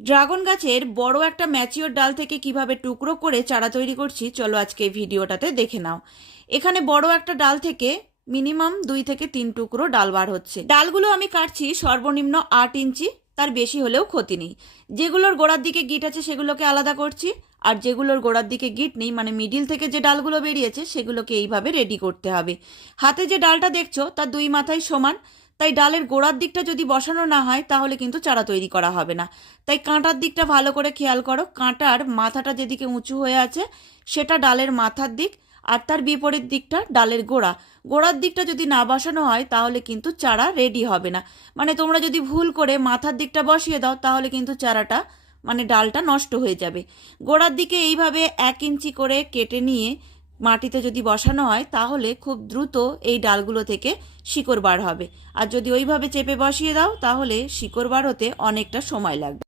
Dragon গাছের বড় একটা ম্যাচিওর ডাল থেকে কিভাবে টুকরো করে চারা তৈরি করছি চলো আজকে এই ভিডিওটাতে দেখে নাও। এখানে বড় একটা ডাল থেকে মিনিমাম 2 থেকে 3 টুকরো ডাল বার হচ্ছে। ডালগুলো আমি কাটছি সর্বনিম্ন 8 ইঞ্চি, তার বেশি হলেও ক্ষতি নেই। যেগুলোর গোড়ার দিকে গিট আছে সেগুলোকে আলাদা করছি, আর যেগুলোর গোড়ার দিকে গিট নেই মানে মিডিল থেকে যে ডালগুলো বেরিয়েছে সেগুলোকে এইভাবে রেডি করতে হবে। হাতে যে ডালটা দেখছো তার 2 মাথাই সমান, তাই ডালের গোড়ার দিকটা যদি বসানো না হয় তাহলে কিন্তু চারা তৈরি করা হবে না। তাই কাঁটার দিকটা ভালো করে খেয়াল করো, কাঁটার মাথাটা যেদিকে উঁচু হয়ে আছে সেটা ডালের মাথার দিক, আর তার বিপরীত দিকটা ডালের গোড়া। গোড়ার দিকটা যদি না বসানো হয় তাহলে কিন্তু চারা রেডি হবে না। মানে তোমরা যদি ভুল করে মাথার দিকটা বসিয়ে দাও তাহলে কিন্তু চারাটা মানে ডালটা নষ্ট হয়ে যাবে। গোড়ার দিকে এইভাবে 1 ইঞ্চি করে কেটে নিয়ে মাটিতে যদি বসানো হয় তাহলে খুব দ্রুত এই ডালগুলো থেকে শিকড় বার হবে। আর যদি ওইভাবে চেপে বসিয়ে দাও তাহলে শিকড় বার হতে অনেকটা সময় লাগবে।